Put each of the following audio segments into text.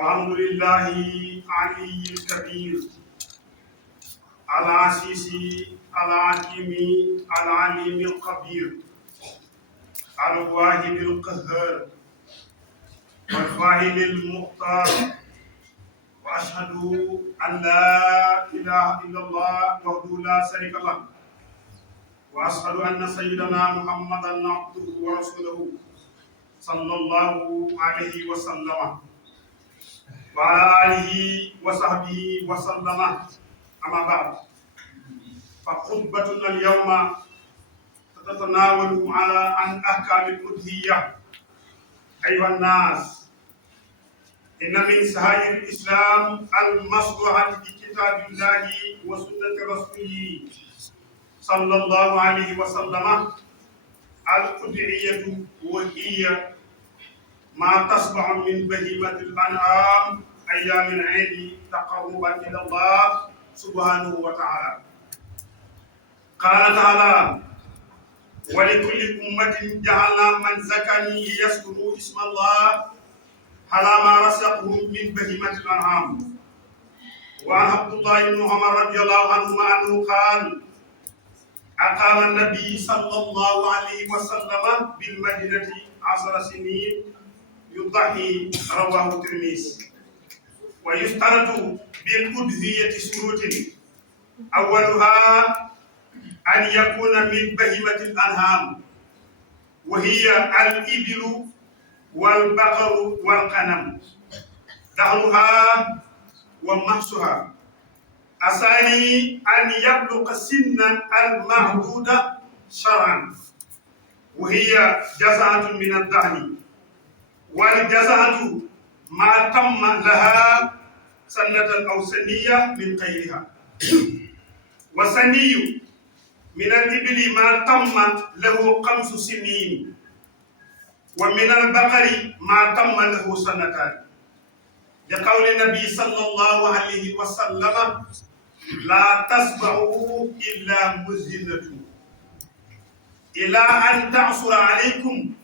الحمد لله علي الكبير العزيز الحكيم العليم الخبير الواحد القهار والفاعل المختار واشهد ان لا اله الا الله وحده لا شريك له واشهد ان سيدنا محمدا عبده ورسوله صلى الله عليه وسلم وعلى آله وصحبه وسلم. أما بعد، فخطبتنا اليوم تتناول عن أحكام الأضحية. أيها الناس، إن من شعائر الإسلام المشروعة بكتاب الله وسنة رسوله صلى الله عليه وسلم الأضحية، وهي ما تصبح من بهيمة الأنعام أيام العيد تقربا إلى الله سبحانه وتعالى. قال تعالى: ولكل أمة جعلنا منسكا ليذكروا اسم الله على ما رزقهم من بهيمة الأنعام. وعن عبد الله بن عمر رضي الله عنهما أنه قال: أقام النبي صلى الله عليه وسلم بالمدينة 10 سنين يضحي، رواه الترمذي. ويشترط بالأضحية شروط: أولها أن يكون من بهيمة الأنعام، وهي الإبل والبقر والغنم، دهنها ومحشها. الثاني أن يبلغ سنا المحدودة شرعا، وهي جزعة من الدهن، والجزعة ما تم لها سنة أو سنية من غيرها. والسني من الإبل ما تم له 5 سنين، ومن البقر ما تم له سنتان، لقول النبي صلى الله عليه وسلم: لا تسبعوا إلا مزنة إلى أن تعصر عليكم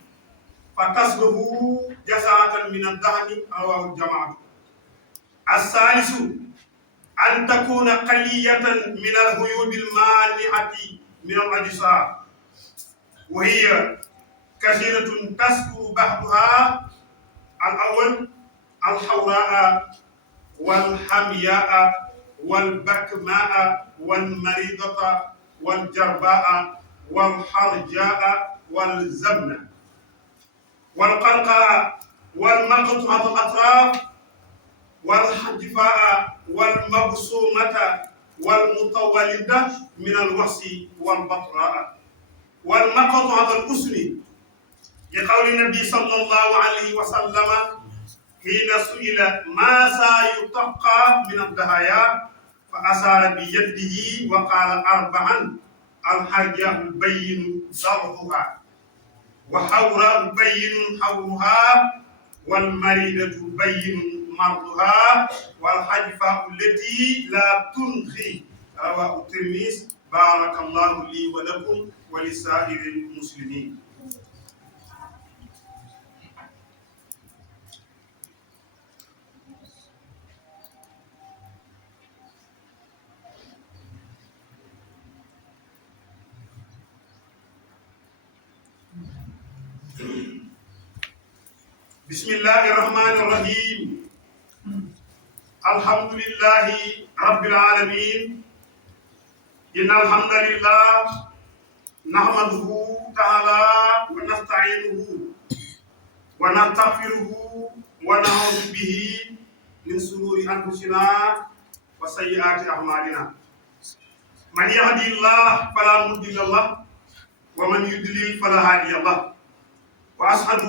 فتصبحوا جزعة من الدهن، رواه الجماعة. الثالث أن تكون قلية من الهيوب المانعة من الأجساد، وهي كثيرة تذكر بعضها: الأول الحوراء والحمياء والبكماء والمريضة والجرباء والحرجاء والزمنة والقلقلة والمقطوعة الأطراف والحجفاء والمبصومة والمطولدة من الوحش والبطراء والمقطوعة الأسن، لقول النبي صلى الله عليه وسلم حين سئل ماذا يتقى من الضحايا فأشار بيده وقال: 4: الحرجاء بين ضربها، وحوراء بين حورها، والمريضة بين مرضها، والحجفاء التي لا تنخي، رواه الترمذي. بارك الله لي ولكم ولسائر المسلمين. بسم الله الرحمن الرحيم. الحمد لله رب العالمين. إن الحمد لله نحمده تعالى ونستعينه ونستغفره ونعوذ به من شرور أنفسنا وسيئات أعمالنا. من يهدي الله فلا مضل له، ومن يضلل فلا هادي له. وأشهد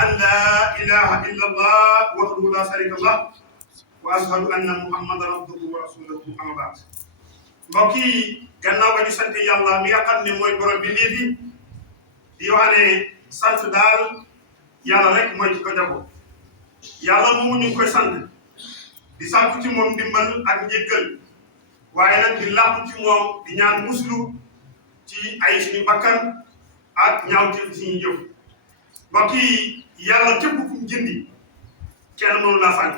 أن لا إله إلا الله وحده لا شريك له، وأشهد أن محمدا عبده ورسوله. أما بعد، mbokk yi, gannaaw ba ñu sant yàlla mi nga xam ne mooy borom bi lii fi di wax ne sant daal yàlla rek mooy ci ko jago. yàlla moomu ñu ngi koy sant di sàkku ci moom dimbal ak njéggal, waaye nag di làqu ci moom di ñaan muslu ci ay suñu bakkan ak ñaawteef suñu jëf. mbokk yi, yàlla képp ku mu jëndi kenn mënu laa sànq.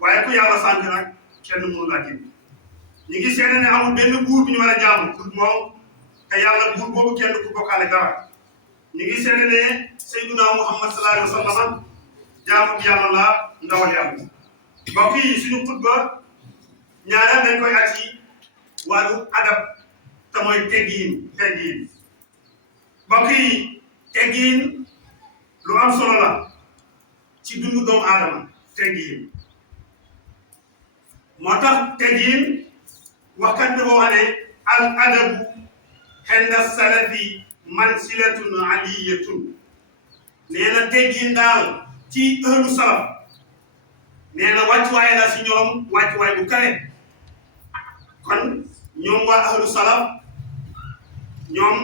waaye ku yàlla sànq nag kenn mënu laa gindi ñu ngi seede ne amul benn buur bu ñu war a jaamu pour moom te yàlla buur boobu kenn ku bokkaale dara ñu ngi seede ne Seydina Muhammad sallallahu alayhi wa sallam jaamu bi yàlla la ndawal yàlla mbokk yi suñu xutba ñaareel dañ koy at ci wàllu adab te mooy teggiin mbokk yi teggiin lu am solo la ci dundu doomu aadama teggiin moo tax teggiin waxkat dafa wax ne al adabu xenda salafi mansilatun aliyatun nee na teggiin daal ci ëhlu salaf nee na wàccuwaay la si ñoom wàccuwaay bu kawe kon ñoom waa ahlu salaf ñoom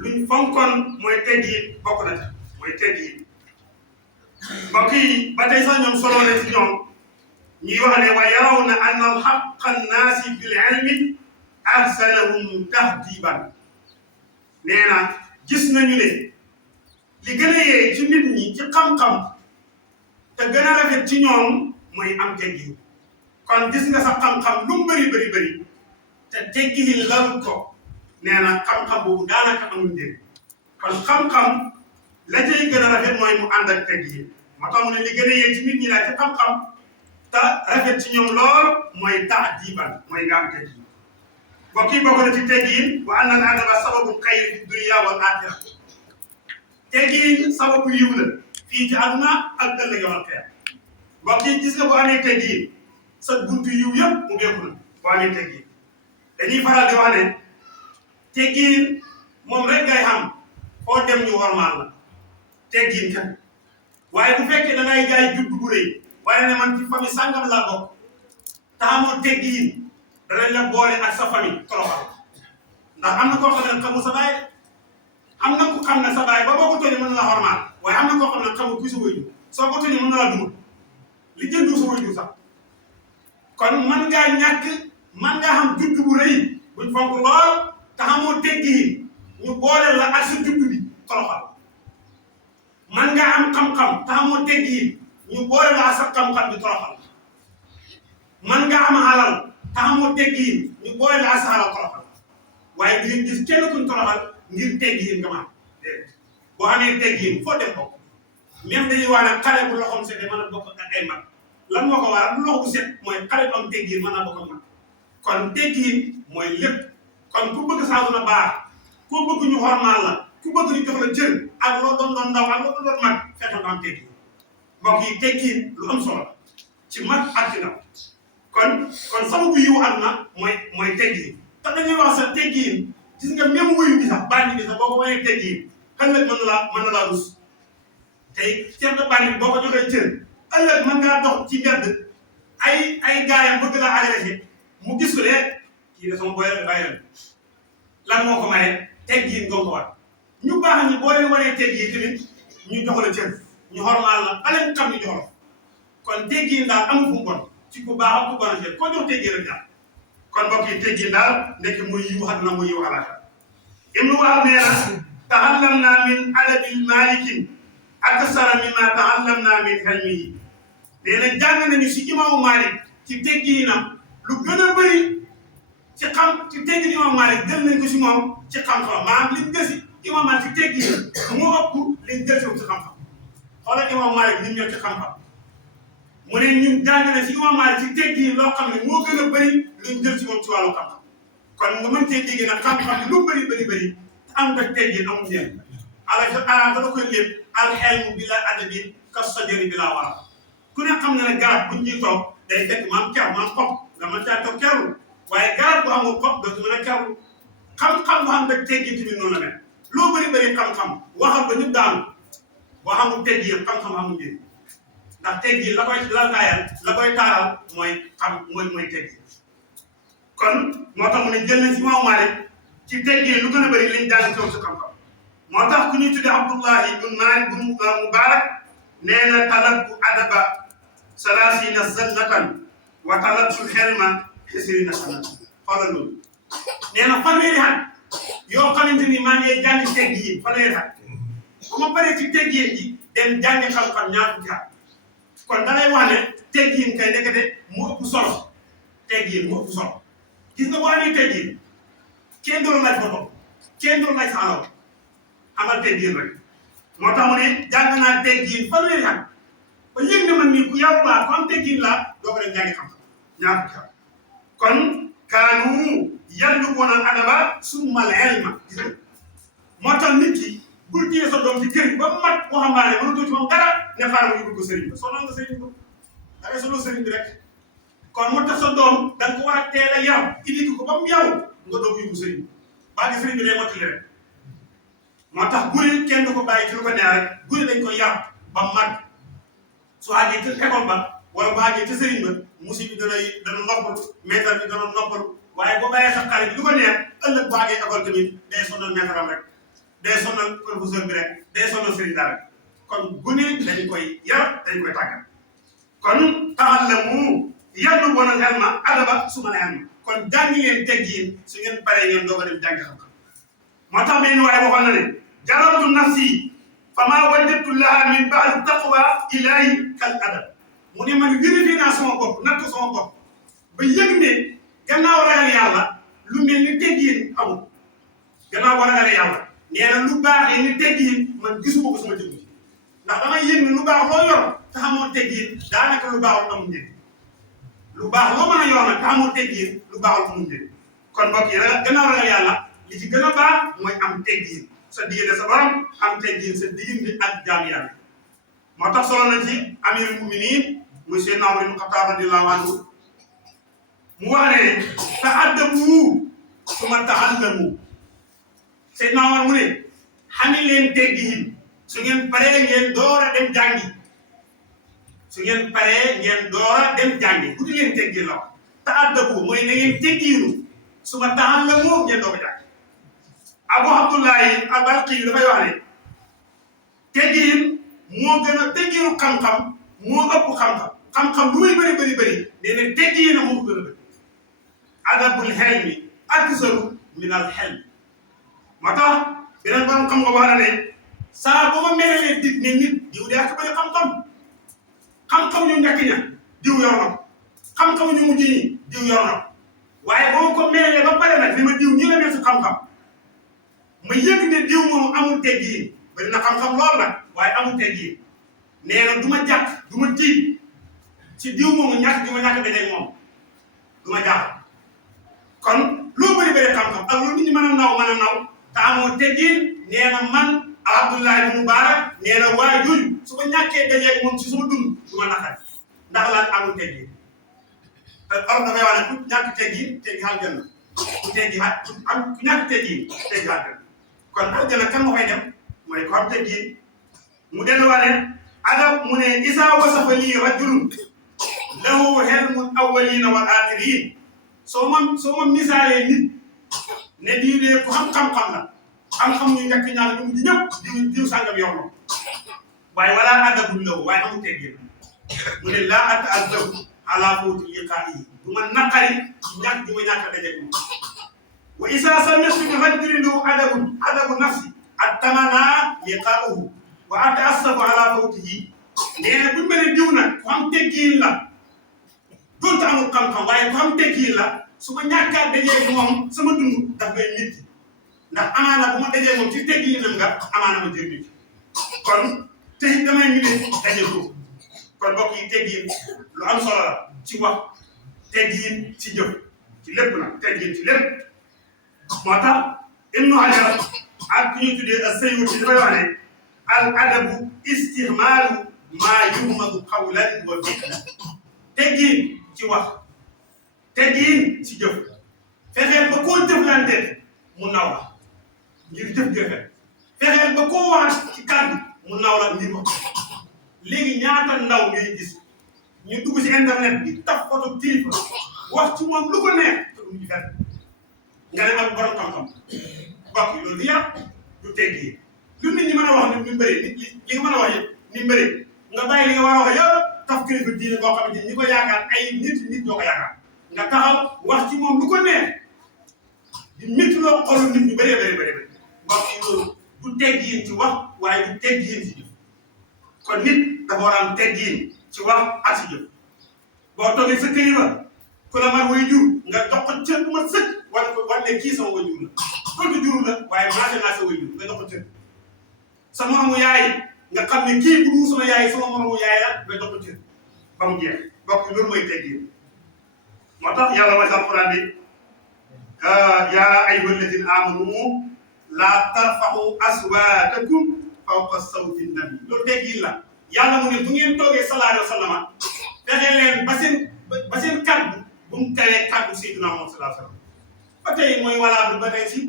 luñ fonkoon mooy teggiin bokk na ca mooy teggiin mbokk yi ba tey sax ñoom solo leen si ñoom ñuy wax ne wa yaraw na anna al xaqa annaasi bil ilmi ahsanahum tahdiban nee na gis nañu ne li gën a yee ci nit ñi ci xam-xam te gën a rafet ci ñoom mooy am teggiin kon gis nga sa xam-xam lu mu bëri te teggiin lalut ko nee na xam-xam boobu daanaka amul njëriñ kon xam-xam la cay gën a rafet mooy mu ànd ak teggiin moo tax mu ne li gën a yee ci nit ñi la ci xam-xam te rafet ci ñoom lool mooy ta'diban mooy nga am teggiin mbokk yi bokk na ci teggiin wa anna al adaba sababu xayri fi dunya wal axira teggiin sababu yiw la fii ci àdduna ak ëllëg yomal xeer mbokk yi gis nga boo amee teggiin sa buntu yiw yëpp mu beeku na boo amee teggiin dañuy faral di wax ne teggiin moom rek ngay xam foo dem ñu wormaal la teggiin kan waaye bu fekkee da ngay jaay juddu bu rëy waaye ne man ci famille sàngam laa bokk te amoo teggiin danañ la boole ak sa famille toroxal ndax am na koo xam ne xamul sa baay am na ku xam ne sa baay ba boo ko tooñee mën na la xormaal waaye am na koo xam ne xamul kuy sa waajur soo ko tooñee mën na la duma li jëndu sa waajur sax kon mën ngaa ñàkk mën ngaa xam judd bu rëy buñ fonk lool te xamoo teggiin ñu boole la ak sa judd bi toroxal mën ngaa am xam-xam te xamoo teggiin ñu boole la ak sa xam-xam bi toroxal mën ngaa am alal te xamoo teggiin ñu boole la ak sa alal toroxal waaye du ngeen gis kenn kuñ toroxal ngir teggiin nga ma am déedéet boo amee teggiin foo dem bokk même dañuy wax ne xale bu loxoom setee mën a bokk ak ay mag lan moo ko waral bu loxo bu set mooy xale bu am teggiin mën naa bokk ak mag kon teggiin mooy lépp kon ku bëgg saa na baax ku bëgg ñu xormaal la ku bëgg ñu jox la cër ak loo doon ndaw ak loo doon mag fexe ba am teggiin mbokk yi teggiin lu am solo la ci mag ak ci ndaw kon sababu yiw am na mooy teggiin te dañuy wax sax teggiin gis nga même wuyu bi sax bànni bi sax boo ko wanee teggiin ëllëg mën na laa rus tey chef de bànni bi boo ko joxee cër ëllëg mën ngaa dox ci mbedd ay gaayam bëgg laa agressé mu gis ko de kii de sama boy la bàyyi lan moo ko maye teggiin nga ko war ñu baax ñi boo leen wanee teggiin tamit ñu jox la cër ñu xormaal la ba leen xam ñu jox la kon teggiin daal amu fu mu bon ci ku baax ak ku bon a ko jox teggiin rek daal kon mbokk yi teggiin daal nekk muy yiw àdduna muy yiw alaaka Ibnu Wahab nee na tahallamna min adabil malikin aksara mimma tahallamna min ilmihi nee na jàng nañu si imaamu Malik ci teggiinam lu gën a bëri ci teggiin imaamu Malik jël nañ ko si moom ci xam-xam maanaam liñ jël si imaamu Malik ci teggiin moo ëpp liñ jël si ci xam-xam xoolal imaamu Malik ni mu ñëw ci xam-xam mu ne ñun jàng na si imaamu Malik ci teggiin loo xam ne moo gën a bëri liñ jël si moom ci wàllu xam-xam kon nga mën cee déggee nag xam-xam bi lu bëri am nga teggiin amul njëriñ ala arab dana koy lépp alxelmu bila adabin ka sajari bila wara ku ne xam na ne garab buñ ciy toog day fekk maam ker maam xob nga mën caa toog kerlu waaye garab bu amul xob doo ci mën a kerlu xam-xam bu xam nga teggiin tamit noonu la mel loo bëri xam-xam waxal ba ñëpp daanu boo xamul teggiin xam-xam amul njëriñ ndax teggiin la koy laltaayal la koy taaral mooy teggiin kon moo tax mu ne jël nañ si Imaamu Maalik ci teggiin lu gën a bëri liñ jàng ci xam-xam moo tax ku ñuy tuddee Abdullahi bun Maalik bun Mubaarak nee na talabtu adaba salaasina sannatan wa talabtu xelma xisrina sannatan xoolal loolu nee na fanweeri at yoo xamante ni maa ngi jàngi teggiin fanweeri at bu ma paree ci teggiin ji dem jàngi xam-xam ñaar fukki at kon da lay wax ne teggin kay nekkate mu ëpp solo teggin mu ëpp solo gis nga boo amee teggin kenn doon laaj photo kenn doon laaj sa alal amal teggin rek moo tax mu ne jàng naa teggin fanweeri at ba yëg ne man nii ku yaru laa ku am teggin laa doo ko dem jàngi xam ñaar fukki at kon kaanu yatlubuuna al-adaba summa al-ilma moo tax nit ki bul téye sa doom ci kër gi ba mat waxambaane mënatoo ci moom dara ne xaaral ma yóbbu ko sëriñ ba sonal nga sëriñ ba da ngay sonal sëriñ bi rek kon moo tax sa doom da nga ko war a teel a yar indi ko ba mu yaru nga doog yóbbu sëriñ bi baa ngi sëriñ bi day mottali rek moo tax gune kenn du ko bàyyi ci lu ko neex rek gune dañ ko yar ba mag su àggee ci école ba wala bu àggee ci sëriñ ba musiba bi dana noppalu maître bi dana noppalu waaye boo bàyyee sa xale bi lu ko neex ëllëg bu àggee école tamit day sonal maître am rek day sonal professeur bi rek day sonal sëriñ daal rek kon gune dañ koy yar dañ koy tàggat kon ta'allamu yatlubuuna al-ilma adaba summa al-ilma kon jàngi leen teggin su ngeen paree ngeen doog a dem jàngi xam-xam moo tax benn waaye waxoon na ne jarabtu nafsi famaa wajadtu laha min ba'di taqwa ilahi kal adab mu ne man vérifié naa sama bopp natt sama bopp ba yëg ne gannaaw ragal yàlla lu mel ni teggin amul gannaaw ba ragal yàlla nee na lu baaxee ni teggin man gisuma ko sama jëmm ndax damay yëg ne lu baax loo yor te xamoo teggin daanaka lu baaxul amul njëriñ lu baax loo mën a yor nag te xamoo teggin lu baaxul amul njëriñ kon mbokk yi gannaaw ragal yàlla li ci gën a baax mooy am teggin sa diggante sa borom am teggin sa diggante ak jaam yàlla moo tax solo na ci amirul muminin muy Seydina Umar ibn Xattaab radiyallahu anhu mu wax ne ta'addabu summa ta'allamu Seydina Umar mu ne xami leen teggin su ngeen paree ngeen door a dem jàngi su ngeen paree ngeen door a dem jàngi wuti leen teggin la wax ta'addabu mooy na ngeen tegginu summa ta'allamu ngeen door a jàngi Abu Abdullahi al-Balqi dafay wax ne teggin moo gën a tegginu xam-xam moo ëpp xam-xam lu muy bëri nee na teggin moo ko gën a bëri adabul hilmi aksaru min al hilmi moo tax beneen borom xam nga wax na ne saa boo ma melalee dig ne nit diw de ak bëri xam-xam ñu njëkk ña diw yor na ko xam-xam ñu mujj ñi diw yor na ko waaye boo ma ko melalee ba pare nag ne ma diw ñi la mel si xam-xam ma yëg ne diw moom amul teggin bari na xam-xam lool nag waaye amul teggin nee na du ma jàkk du ma tiit ci diw moomu ñàkk di ma ñàkk dajeeg moom du ma jàpp kon loo bëri xam-xam ak lu nit ñi mën a naw te amoo teggin nee na man Abdullah ibn Mubarak nee na waa jooju su ma ñàkkee dajeeg moom ci suma dund du ma naqari ndax lan amul teggin te olof dafay wax ne ku ñàkk teggin teggi aljanna ku ñàkk teggin teggi aljanna kon aljanna kan moo fay dem mooy ko am teggin mu delluwaat ne adab mu ne isa wasafa lii rajulun lahu hilmun awwalina wal axirin soo ma misaalee nit ne diw de ku xam-xam la xam-xam ñu njëkk ñaar ñu mujj ñëpp diw sàngam yor na waaye wala adabul lahu waaye amul teggin mu ne laa ata'azzabu ala fawti liqaa'i du ma naqari ñàkk di ma ñàkk a dajeeg moom wa isa sami'tu bi rajulin lahu adabu nafsi attamana liqaa'uhu wa ata'assafu ala fawtihi nee na buñu mënee diw nag ku am teggin la doonte amul xam-xam waaye ku am teggin la su ma ñàkkaa dajeeg moom sama dund daf may métti ndax amaana bu ma dajee moom ci tegginam nga amaana ma jël nit kon te it damay ñu ne daje ko kon mbokk yi teggin lu am solo la ci wax teggin ci jëf ci lépp nag teggin ci lépp moo tax Ibnu Hajar ak ku ñuy tuddee as-Sayyuti dafay wax ne al adabu istihmaalu maa yuhmadu qawlan wa fi'lan teggin ci wax teggin ci jëf fexeel ba koo jëflante mu naw la ngir jëf-jëfe fexeel ba koo wax ci kàddu mu naw la ngir wax léegi ñaata ndaw ngay gis ñu dugg ci internet bi taf photo kilifa wax ci moom lu ko neex te du ñu fenn nga ne am borom xam-xam bokk yi loolu du yàq du teggi lu nit ñi mën a wax ni ñu bëri li nga mën a wax yëpp ni bëri nga bàyyi li nga war a wax yëpp taf kilifa diine boo xamante ni ñi ko yaakaar ay nit ñoo ko yaakaar nga taxaw wax ci moom lu ko neex di métti loo xolu nit ñu bëree mbokk yi loolu du teggiin ci wax waaye du teggiin ci jëf kon nit dafa war a am teggiin ci wax ak ci jëf boo toogee sa kilifa ku la man way jur nga jox ko cër bu ma sëkk wan ne kii sama way jur la kon jur la waaye maase naa sa way jur nga jox ko cër sa moromu yaay nga xam ne kii bu dul sama yaay sama moromu yaay la nga jox ko cër ba mu jeex bokk loolu mooy teggin moo tax yàlla mooy sa Alxuraan bi yaa ayyuhal lazina amanu laa tarfa'u aswaatakum fawqa sawti nabi loolu teggin la yàlla mu ne bu ngeen toogee sallallahu alayhi wa sallam fexe leen ba seen kàddu bu mu tawee kàddu Seydina Muhammad sallallahu alayhi wa sallam ba tey mooy valable ba tey si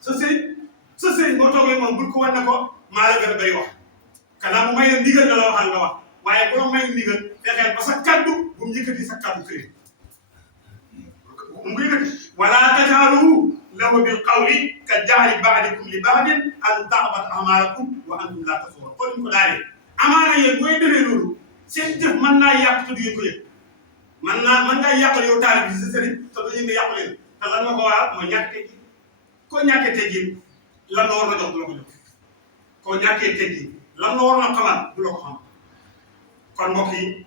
sa sëriñ boo toogee moom bul ko wan ne ko maa la gën a bëri wax kanaa mu may la ndigal na la waxal nga wax waaye boo may ndigal fexeel ba sa kàddu bu mu yëkkati sa kàddu sëriñ bu mu yëkkati wala tajharu lahu bil qawli ka jahri ba'dikum li ba'din an tahbata a'malukum wa antum la tash'urun kon ñu ko daalee amaana yéen booy defee loolu seen jëf mën naa yàq te du ngeen ko yëg mën ngaa yàqal yow taal bi sa sëriñ te du nga yàqu leen te lan ma ko waral mooy ñàkk teggin koo ñàkkee teggin lan la war a jox du la ko jox koo ñàkkee teggin lan la war a xamal du la ko xam kon mbokk yi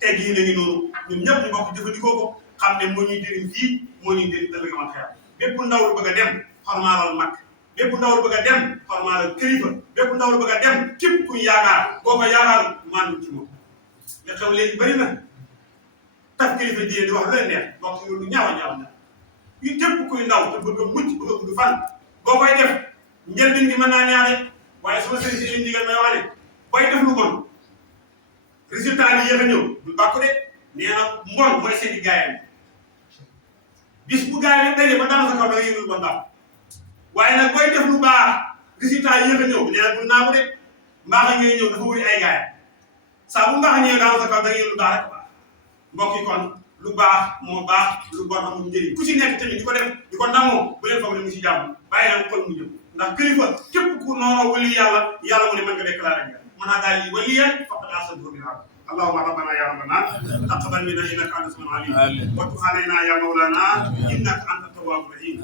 teggin la ngi noonu ñun ñëpp ñu bokk jëfandikoo ko xam ne moo ñuy jëriñ fii moo ñuy jëriñ ëllëg amal xeer bépp ndaw lu bëgg a dem xormaalal mag bépp ndaw lu bëgg a dem xormaalal kilifa bépp ndaw lu bëgg a dem képp kuy yaakaar boo ko yaakaarul maandu ci moom li xew léegi bëri na taf kilifa di wax lu leen neex wax si loolu ñaaw na yu képp kuy ndaw te bëgg a mucc bëgg a gudd fan boo koy def njëlbeen gi mën naa ñaare waaye sama sëriñ si ndigal may wax ne booy def lu bon résultat bi yéex a ñëw du bàkku de nee na mbon mooy seeni gaayam bis bu gaayam daje ba daan sa kaw da nga yëngu lu bon baax waaye nag booy def lu baax résultat yéex a ñëw nee na bul naa ko de mbaax a ngay ñëw dafa wëri ay gaayam saa bu mbaax a ñëwee daan sa kaw da nga yëngu lu baax rek baax mbokk yi kon lu baax moo baax lu bon amul njëriñ ku ci nekk tamit di ko def di ko ndamoo bu leen foog ne mu si jàmm bàyyi leen xol mu jëm ndax kilifa képp ku noonu wali yàlla mu ne mën nga déclaré nga mën naa daal di waliyan faqad asadhu bil haqq اللهم ربنا يا ربنا تقبل منا انك انت السميع العليم وتب علينا يا مولانا انك انت التواب الرحيم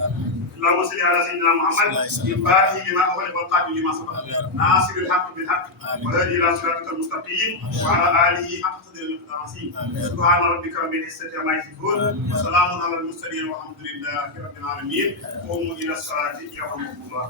اللهم صل على سيدنا محمد الفاتح لما أغلق والقادم لما سبق ناصر الحق بالحق والهادي الى صراطك المستقيم وعلى اله حق قدره المقدار سبحان ربك رب العزه عما يصفون وسلام على المرسلين والحمد لله رب العالمين قوموا الى الصلاه يرحمكم الله